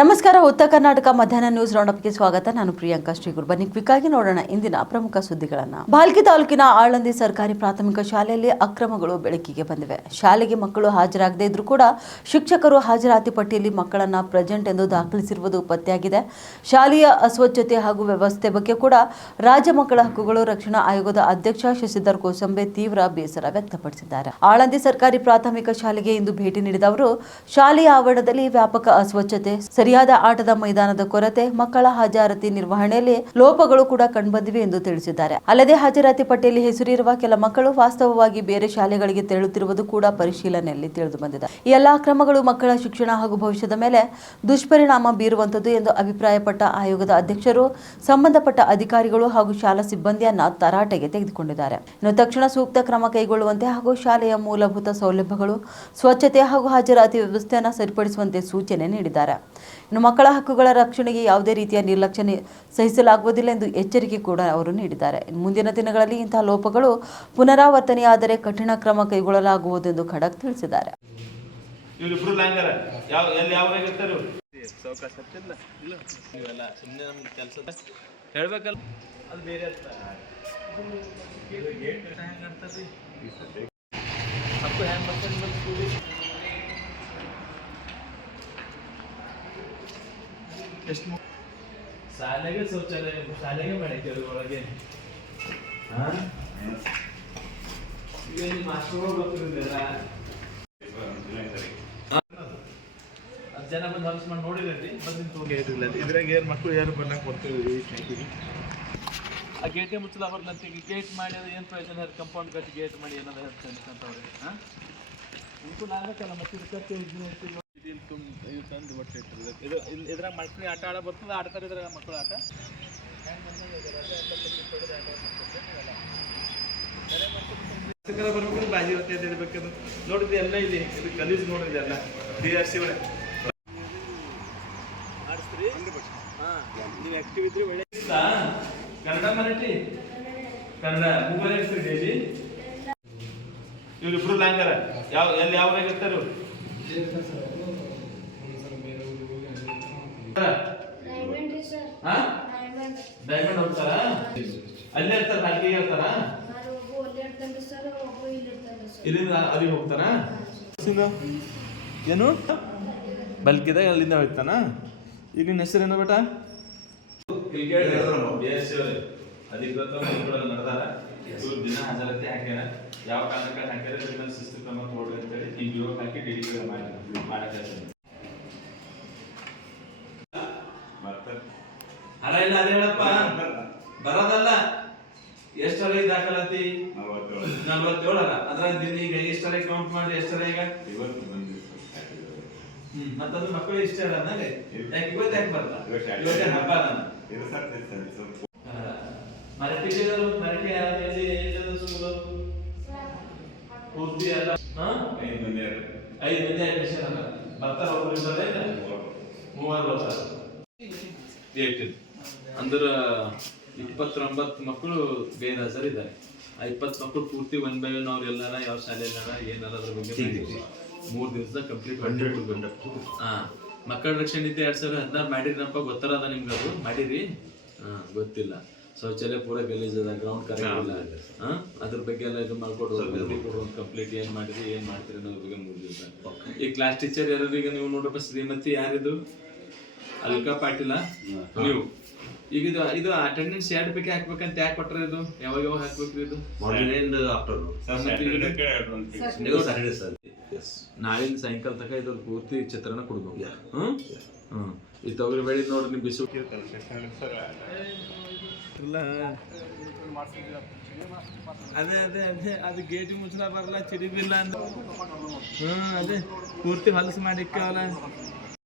ನಮಸ್ಕಾರ. ಉತ್ತರ ಕರ್ನಾಟಕ ಮಧ್ಯಾಹ್ನ ನ್ಯೂಸ್ ರೌಂಡಪ್ಗೆ ಸ್ವಾಗತ. ನಾನು ಪ್ರಿಯಾಂಕಾ ಶ್ರೀಗುರು. ಬನ್ನಿ ಕ್ವಿಕ್ ಆಗಿ ನೋಡೋಣ ಇಂದಿನ ಪ್ರಮುಖ ಸುದ್ದಿಗಳನ್ನ. ಭಾಲ್ಕಿ ತಾಲೂಕಿನ ಆಳಂದಿ ಸರ್ಕಾರಿ ಪ್ರಾಥಮಿಕ ಶಾಲೆಯಲ್ಲಿ ಅಕ್ರಮಗಳು ಬೆಳಕಿಗೆ ಬಂದಿವೆ. ಶಾಲೆಗೆ ಮಕ್ಕಳು ಹಾಜರಾಗದೇ ಇದ್ರೂ ಕೂಡ ಶಿಕ್ಷಕರು ಹಾಜರಾತಿ ಪಟ್ಟಿಯಲ್ಲಿ ಮಕ್ಕಳನ್ನ ಪ್ರೆಸೆಂಟ್ ಎಂದು ದಾಖಲಿಸಿರುವುದು ಪತ್ತೆಯಾಗಿದೆ. ಶಾಲೆಯ ಅಸ್ವಚ್ಛತೆ ಹಾಗೂ ವ್ಯವಸ್ಥೆ ಬಗ್ಗೆ ಕೂಡ ರಾಜ್ಯ ಮಕ್ಕಳ ಹಕ್ಕುಗಳು ರಕ್ಷಣಾ ಆಯೋಗದ ಅಧ್ಯಕ್ಷ ಶಶಿಧರ್ ಕೋಸಂಬೆ ತೀವ್ರ ಬೇಸರ ವ್ಯಕ್ತಪಡಿಸಿದ್ದಾರೆ. ಆಳಂದಿ ಸರ್ಕಾರಿ ಪ್ರಾಥಮಿಕ ಶಾಲೆಗೆ ಇಂದು ಭೇಟಿ ನೀಡಿದ ಅವರು ಶಾಲೆಯ ಆವರಣದಲ್ಲಿ ವ್ಯಾಪಕ ಅಸ್ವಚ್ಛತೆ, ಸರಿಯಾದ ಆಟದ ಮೈದಾನದ ಕೊರತೆ, ಮಕ್ಕಳ ಹಾಜರಾತಿ ನಿರ್ವಹಣೆಯಲ್ಲಿ ಲೋಪಗಳು ಕೂಡ ಕಂಡುಬಂದಿವೆ ಎಂದು ತಿಳಿಸಿದ್ದಾರೆ. ಅಲ್ಲದೆ ಹಾಜರಾತಿ ಪಟ್ಟಿಯಲ್ಲಿ ಹೆಸರಿರುವ ಕೆಲ ಮಕ್ಕಳು ವಾಸ್ತವವಾಗಿ ಬೇರೆ ಶಾಲೆಗಳಿಗೆ ತೆರಳುತ್ತಿರುವುದು ಕೂಡ ಪರಿಶೀಲನೆಯಲ್ಲಿ ತಿಳಿದು ಬಂದಿದೆ. ಈ ಎಲ್ಲಾ ಕ್ರಮಗಳು ಮಕ್ಕಳ ಶಿಕ್ಷಣ ಹಾಗೂ ಭವಿಷ್ಯದ ಮೇಲೆ ದುಷ್ಪರಿಣಾಮ ಬೀರುವಂತದ್ದು ಎಂದು ಅಭಿಪ್ರಾಯಪಟ್ಟ ಆಯೋಗದ ಅಧ್ಯಕ್ಷರು ಸಂಬಂಧಪಟ್ಟ ಅಧಿಕಾರಿಗಳು ಹಾಗೂ ಶಾಲಾ ಸಿಬ್ಬಂದಿಯನ್ನ ತರಾಟೆಗೆ ತೆಗೆದುಕೊಂಡಿದ್ದಾರೆ. ಇನ್ನು ತಕ್ಷಣ ಸೂಕ್ತ ಕ್ರಮ ಕೈಗೊಳ್ಳುವಂತೆ ಹಾಗೂ ಶಾಲೆಯ ಮೂಲಭೂತ ಸೌಲಭ್ಯಗಳು, ಸ್ವಚ್ಛತೆ ಹಾಗೂ ಹಾಜರಾತಿ ವ್ಯವಸ್ಥೆಯನ್ನು ಸರಿಪಡಿಸುವಂತೆ ಸೂಚನೆ ನೀಡಿದ್ದಾರೆ. ಇನ್ನು ಮಕ್ಕಳ ಹಕ್ಕುಗಳ ರಕ್ಷಣೆಗೆ ಯಾವುದೇ ರೀತಿಯ ನಿರ್ಲಕ್ಷ್ಯ ಸಹಿಸಲಾಗುವುದಿಲ್ಲ ಎಂದು ಎಚ್ಚರಿಕೆ ಕೂಡ ಅವರು ನೀಡಿದ್ದಾರೆ. ಮುಂದಿನ ದಿನಗಳಲ್ಲಿ ಇಂತಹ ಲೋಪಗಳು ಪುನರಾವರ್ತನೆಯಾದರೆ ಕಠಿಣ ಕ್ರಮ ಕೈಗೊಳ್ಳಲಾಗುವುದು ಎಂದು ಖಡಕ್ ತಿಳಿಸಿದ್ದಾರೆ. ಶಾಲೆಗೆ ಶೌಚಾಲಯ ಶಾಲೆಗೆ ಮಾಡಕ್ಕೆ ಒಳಗೆ ಮಾಸ್ಟರ್ ಗೊತ್ತಿರಲಿಲ್ಲ. ಜನ ಬಂದು ಹೊಲಸು ಮಾಡಿ ನೋಡಿರಲಿ ಬಂದಿಲ್ಲ. ಇದ್ರಾಗ ಏನು ಮಕ್ಕಳು ಯಾರು ಬಂದಾಗ ಕೊಡ್ತೀವಿ. ಆ ಗೇಟೇ ಮುಚ್ಚಲ ಬರ್ಲಂತ ಗೇಟ್ ಮಾಡಿ ಅದು ಏನು ಪ್ರಯೋಜನ? ಕಂಪೌಂಡ್ ಕಟ್ಟಿ ಗೇಟ್ ಮಾಡಿ ಏನಾದ್ರು ಅಂತವ್ರೆ ಅನುಕೂಲ ಆಗತ್ತಲ್ಲ. ಮತ್ತೆ ತಂದು ಒಟ್ಟು ಇಟ್ಟಿರೋದು ಇದ್ರಾಗ ಮಕ್ಕಳು ಆಟ ಆಡ ಬರ್ತದೆ, ಆಡ್ತಾರೆ ಇದ್ರಾಗ ಮಕ್ಕಳು ಆಟ. ಬರ್ಬೇಕು, ಬಾಜಿ ಹೊತ್ತೆ ಇರ್ಬೇಕದು ನೋಡಿದ್ವಿ. ಎಲ್ಲ ಇದೆ, ಇದು ಗಲೀಜ್ ನೋಡಿದ್ವಿ ಎಲ್ಲ. DRC ಮಾಡಿಸ್ತೀರಿ. ಹಾಂ, ನೀವು ಆಕ್ಟಿವ್ ಇದ್ರಿ ಒಳ್ಳೆ. ಕನ್ನಡ ಮರಾಠಿ ಕನ್ನಡ ಮೂವರೆ ಇರ್ತೀರಿ ಡೈಲಿ. ಇವ್ರಿಬ್ರು ಲ್ಯಾಂಗರ ಎಲ್ಲಿ ಯಾವ ಇರ್ತಾರೆ? ಡೈಮಂಡ್ ಹೋಗ್ತಾರ? ಅಲ್ಲೇ ಇರ್ತಾರ? ಹಾಕಿಗೆ ಇರ್ತಾರ? ಇಲ್ಲಿಂದ ಅಲ್ಲಿಗೆ ಹೋಗ್ತಾನ? ಏನು ಬಲ್ಕಿದಾಗ ಅಲ್ಲಿಂದ ಹೋಗ್ತಾನ? ಈಗಿನ ಹೆಸರೇನು ಬೇಟ? ಅಧಿಕೃತ ನಡೆದಾರ. ಇವ್ರು ದಿನ ಹಾಜರಾತಿ ಹಾಕ್ಯಾರ. ಯಾವ ಕಾರಣಕ್ಕೆ ಹಾಕ್ಯಾರ ಶಿಸ್ತು ಕ್ರಮ ತಗೊಳ್ಳಿ ಅಂತೇಳಿ ಈಗ ಯುವಕ ಹಾಕಿ ಡಿಡಿಗಳು ಮಾಡಕ್ಕೆ ಅಲ್ಲ ಇಲ್ಲ. ಅದೇ ಹೇಳಪ್ಪ, ಬರೋದಲ್ಲ. ಎಷ್ಟರ ದಾಖಲಾತಿ? 47 ಅಲ್ಲ. ಅದ್ರ ದಿನ ಈಗ ಎಷ್ಟರ ಕೌಂಟ್ ಮಾಡಿ ಎಷ್ಟರ ಈಗ? ಮತ್ತದು ಮಕ್ಕಳು ಇಷ್ಟ ಅಲ್ಲ ಅಂದಾಗ ಯಾಕೆ ಇವತ್ತು ಯಾಕೆ ಬರಲ್ಲ? ಇವತ್ತೇ ಹಬ್ಬ ಮರಾಠಿ ಸ್ಕೂಲು ಪೂರ್ತಿ ಅಲ್ಲ. 5 ಮಂದಿ ಅಡ್ಮಿಷನ್ ಅಲ್ಲ. ಬರ್ತಾರ ಒಬ್ಬರು ಇಲ್ಲ, 3 ಬರ್ತಾರ. ಅಂದ್ರ 29 ಮಕ್ಕಳು ಗೈರ್ ಹಾಜರಿದ್ದಾರೆ. ಆ 20 ಮಕ್ಕಳು ಪೂರ್ತಿ 1 by 1 ಅವ್ರು ಎಲ್ಲಾರ ಯಾವ ಶಾಲೆಯಲ್ಲಾರ ಏನಾರ ಅದ್ರ ಬಗ್ಗೆ 3 ದಿವಸದಾಗ ಕಂಪ್ಲೀಟ್ ಮಾಡಿ. ಮಕ್ಕಳ ರಕ್ಷಣೆ ನೀತಿ 2016 ಮಾಡಿದ್ರಪ್ಪ. ಗೊತ್ತಾರದ ನಿಮ್ಗೆ? ಅದು ಮಾಡಿರಿ? ಗೊತ್ತಿಲ್ಲ. ಶೌಚಾಲಯ ಪೂರ ಗಲೀಜ್ ಅದ, ಗ್ರೌಂಡ್ ಕರೆಕ್ಟ್ ಇಲ್ಲ. ಅದ್ರ ಬಗ್ಗೆ ಎಲ್ಲ ಇದು ಮಾಡ್ಕೊಡೋದು ಕಂಪ್ಲೀಟ್ ಏನ್ ಮಾಡಿದ್ರಿ ಏನ್ ಮಾಡ್ತೀರಿ ಅನ್ನೋದ್ರ ಬಗ್ಗೆ 3 ದಿವಸ. ಈ ಕ್ಲಾಸ್ ಟೀಚರ್ ಯಾರು? ಈಗ ನೀವು ನೋಡ್ರಪ್ಪ, ಶ್ರೀಮತಿ ಯಾರಿದು? ಅಲ್ಕಾ ಪಾಟೀಲ ನೀವು. ಈಗ ಇದು ಅಟೆಂಡೆನ್ಸ್ 2 ಬಗ್ಗೆ ಹಾಕ್ಬೇಕಂತ ಯಾಕೆ ಕೊಟ್ರೆ? ಇದು ಯಾವಾಗ ಹಾಕ್ಬೇಕ್ರಿ? ಇದು ನಾಳಿನ ಸಾಯಂಕಾಲ ತನಕ ಇದ್ರ ಪೂರ್ತಿ ಚಿತ್ರಣ ಕೊಡ್ಬೇಕು. ಇದು ತೊಗರಿ ಬೆಳಿ ನೋಡ್ರಿ ನೀವು ಬಿಸಿ ಅದೇ ಅದು ಗೇಟಿ ಮುಚ್ಚಲ ಬರಲ್ಲ, ಚಿಡಿಬಿಲ್ಲ ಅಂದ. ಅದೇ ಪೂರ್ತಿ ಹೊಲಸು ಮಾಡಿಕ್ಕವಲ್ಲ.